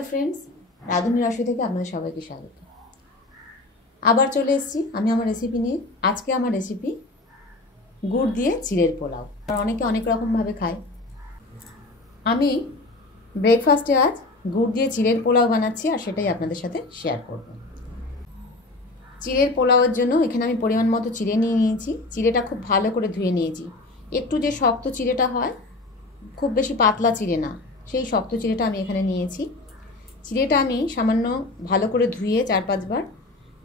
Hello friends, রাঁধুনি রসই থেকে আপনাদের সবাইকে স্বাগত। আবার চলে এসেছি আমি আমার রেসিপি নিয়ে। আজকে আমার রেসিপি গুড় দিয়ে চিড়ের পোলাও। অনেকে অনেক রকমভাবে খায়। আমি ব্রেকফাস্টে আজ গুড় দিয়ে চিড়ের পোলাও বানাচ্ছি, আর সেটাই আপনাদের সাথে শেয়ার করব। চিড়ের পোলাওয়ের জন্য এখানে আমি পরিমাণ মতো চিড়ে নিয়ে নিয়েছি। চিড়েটা খুব ভালো করে ধুয়ে নিয়েছি। একটু যে শক্ত চিড়েটা হয়, খুব বেশি পাতলা চিড়ে না, সেই শক্ত চিড়েটা আমি এখানে নিয়েছি। চিড়েটা আমি সামান্য ভালো করে ধুয়ে 4-5 বার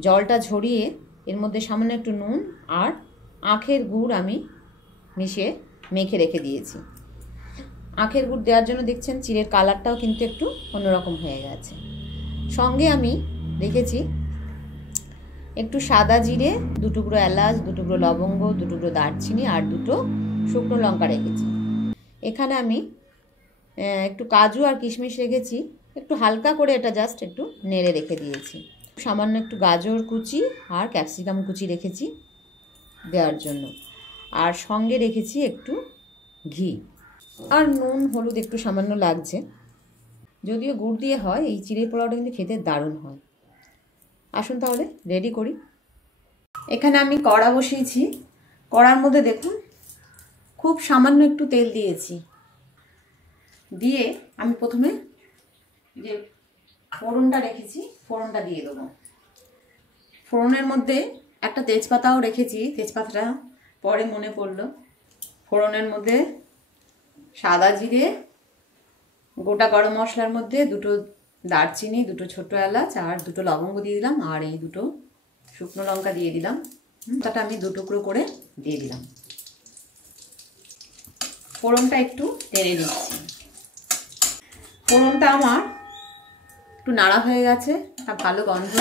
জলটা ঝরিয়ে এর মধ্যে সামান্য একটু নুন আর আখের গুড় আমি মিশিয়ে মেখে রেখে দিয়েছি। আখের গুড় দেওয়ার জন্য দেখছেন চিড়ের কালারটাও কিন্তু একটু অন্যরকম হয়ে গেছে। সঙ্গে আমি রেখেছি একটু সাদা জিরে, 2 টুকরো এলাচ, 2 টুকরো লবঙ্গ, 2 টুকরো দারচিনি আর 2টো শুকনো লঙ্কা রেখেছি। এখানে আমি একটু কাজু আর কিশমিশ রেখেছি। একটু হালকা করে এটা জাস্ট একটু নেড়ে রেখে দিয়েছি। সামান্য একটু গাজর কুচি আর ক্যাপসিকাম কুচি রেখেছি দেওয়ার জন্য। আর সঙ্গে রেখেছি একটু ঘি আর নুন হলুদ একটু সামান্য লাগছে। যদিও গুড় দিয়ে হয়, এই চিড়ের পোলাওটা কিন্তু খেতে দারুণ হয়। আসুন তাহলে রেডি করি। এখানে আমি কড়া বসিয়েছি। কড়ার মধ্যে দেখুন খুব সামান্য একটু তেল দিয়েছি। দিয়ে আমি প্রথমে যে ফোড়নটা রেখেছি, ফোড়নটা দিয়ে দেবো। ফোড়নের মধ্যে একটা তেজপাতাও রেখেছি, তেজপাতাটা পরে মনে পড়লো। ফোড়নের মধ্যে সাদা জিরে, গোটা গরম মশলার মধ্যে 2টো দারচিনি, 2টো ছোটো এলাচ আর 2টো লবঙ্গ দিয়ে দিলাম, আর এই 2টো শুকনো লঙ্কা দিয়ে দিলাম। তাটা আমি 2 টুকরো করে দিয়ে দিলাম। ফোড়নটা একটু টেনে দিচ্ছি। ফোড়নটা আমার একটু নাড়া হয়ে গেছে, আর ভালো গন্ধ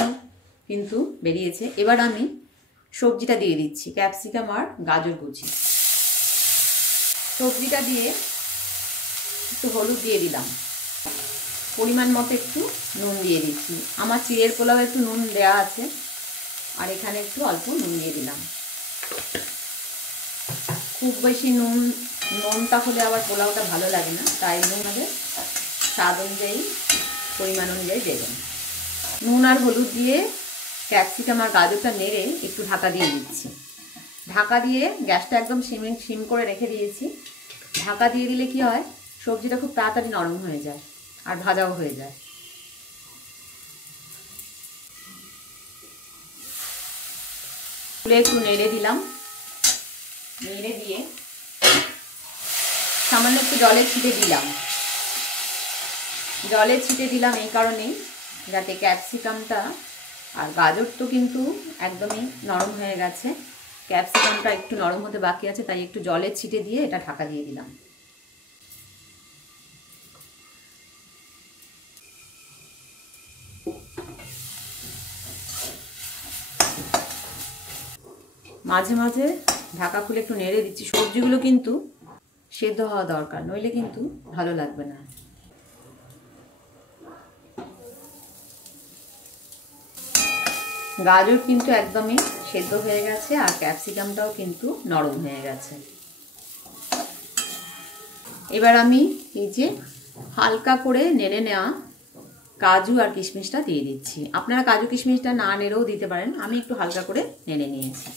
কিন্তু বেরিয়েছে। এবার আমি সবজিটা দিয়ে দিচ্ছি, ক্যাপসিকাম আর গাজর কুচি। সবজিটা দিয়ে একটু হলুদ দিয়ে দিলাম, পরিমাণ মতো একটু নুন দিয়ে দিচ্ছি। আমার চিড়ের পোলাও একটু নুন দেওয়া আছে, আর এখানে একটু অল্প নুন দিয়ে দিলাম। খুব বেশি নুনটা হলে আবার পোলাওটা ভালো লাগে না, তাই নুন হবে স্বাদ অনুযায়ী, পরিমাণ অনুযায়ী দেবেন। নুন আর হলুদ দিয়ে ক্যাপসিকাম আর গাজরটা নেড়ে একটু ঢাকা দিয়ে দিচ্ছি। ঢাকা দিয়ে গ্যাসটা একদম সিম করে রেখে দিয়েছি। ঢাকা দিয়ে দিলে কি হয়, সবজিটা খুব তাড়াতাড়ি নরম হয়ে যায় আর ভাজাও হয়ে যায়। একটু নেড়ে দিলাম। নেড়ে দিয়ে সামান্য একটু জলের ছিটে দিলাম। জলের ছিটে দিলাম এই কারণেই, যাতে ক্যাপসিকামটা আর গাজর তো কিন্তু একদমই নরম হয়ে গেছে, ক্যাপসিকামটা একটু নরম হতে বাকি আছে, তাই একটু জলের ছিটে দিয়ে এটা ঢাকা দিয়ে দিলাম। মাঝে মাঝে ঢাকা খুলে একটু নেড়ে দিচ্ছি। সবজিগুলো কিন্তু সেদ্ধ হওয়া দরকার, নইলে কিন্তু ভালো লাগবে না। গাজর কিন্তু একদমই সেদ্ধ হয়ে গেছে, আর ক্যাপসিকামটাও কিন্তু নরম হয়ে গেছে। এবার আমি এই যে হালকা করে নেড়ে নেওয়া কাজু আর কিশমিশটা দিয়ে দিচ্ছি। আপনারা কাজু কিশমিশটা না নেড়েও দিতে পারেন, আমি একটু হালকা করে নেড়ে নিয়েছি।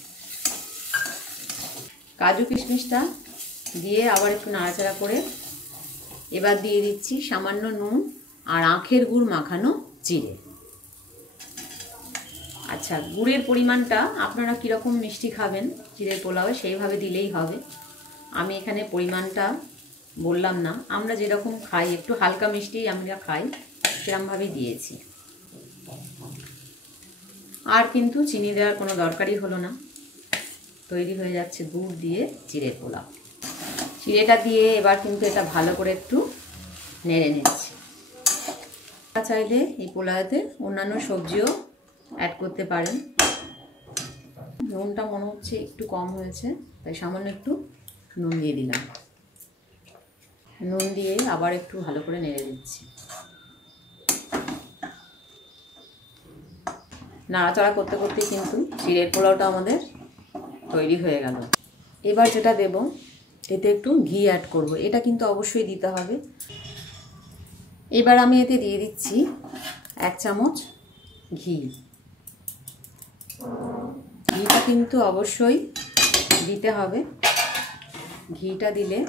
কাজু কিশমিশটা দিয়ে আবার একটু নাড়াচাড়া করে এবার দিয়ে দিচ্ছি সামান্য নুন আর আখের গুড় মাখানো চিড়ে। আচ্ছা, গুড়ের পরিমাণটা আপনারা কীরকম মিষ্টি খাবেন চিড়ের পোলাওয়ে, সেইভাবে দিলেই হবে। আমি এখানে পরিমাণটা বললাম না, আমরা যেরকম খাই একটু হালকা মিষ্টি আমরা খাই, সেরকমভাবেই দিয়েছি। আর কিন্তু চিনি দেওয়ার কোনো দরকারই হলো না। তৈরি হয়ে যাচ্ছে গুড় দিয়ে চিড়ের পোলাও। চিড়েটা দিয়ে এবার কিন্তু এটা ভালো করে একটু নেড়ে নিচ্ছি। চাইলে এই পোলাওতে অন্যান্য সবজিও অ্যাড করতে পারেন। নুনটা মনে হচ্ছে একটু কম হয়েছে, তাই সামান্য একটু নুন দিয়ে দিলাম। নুন দিয়ে আবার একটু ভালো করে নেড়ে দিচ্ছি। নাড়াচাড়া করতে করতে কিন্তু চিড়ের পোলাওটা আমাদের তৈরি হয়ে গেল। এবার যেটা দেব, এতে একটু ঘি অ্যাড করব। এটা কিন্তু অবশ্যই দিতে হবে। এবার আমি এতে দিয়ে দিচ্ছি 1 চামচ ঘি। ঘিটা কিন্তু অবশ্যই দিতে হবে। ঘিটা দিলে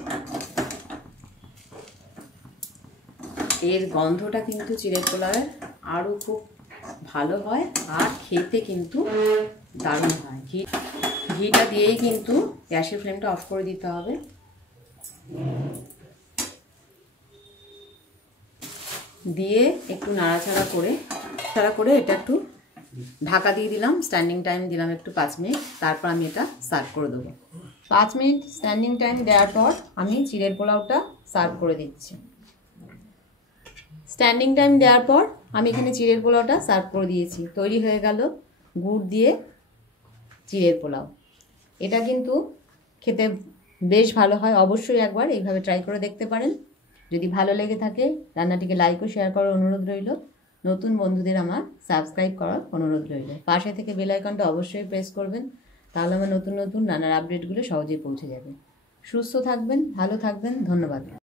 এর গন্ধটা কিন্তু চিড়ের পোলাওয়ের আরও খুব ভালো হয় আর খেতে কিন্তু দারুণ হয়। ঘিটা দিয়েই কিন্তু গ্যাসের ফ্লেমটা অফ করে দিতে হবে। দিয়ে একটু নাড়াচাড়া করে এটা একটু ঢাকা দিয়ে দিলাম। স্ট্যান্ডিং টাইম দিলাম একটু 5 মিনিট। তারপর আমি এটা সার্ভ করে দেবো। 5 মিনিট স্ট্যান্ডিং টাইম দেওয়ার পর আমি চিড়ের পোলাওটা সার্ভ করে দিচ্ছি। স্ট্যান্ডিং টাইম দেওয়ার পর আমি এখানে চিড়ের পোলাওটা সার্ভ করে দিয়েছি। তৈরি হয়ে গেল গুড় দিয়ে চিড়ের পোলাও। এটা কিন্তু খেতে বেশ ভালো হয়। অবশ্যই একবার এইভাবে ট্রাই করে দেখতে পারেন। যদি ভালো লেগে থাকে রান্নাটিকে লাইক ও শেয়ার করার অনুরোধ রইল। নতুন বন্ধুদের আমার সাবস্ক্রাইব করার অনুরোধ রইল। পাশে থেকে বেল আইকনটা অবশ্যই প্রেস করবেন, তাহলে আমার নতুন নতুন রান্নার আপডেটগুলো সহজেই পৌঁছে যাবে। সুস্থ থাকবেন, ভালো থাকবেন। ধন্যবাদ।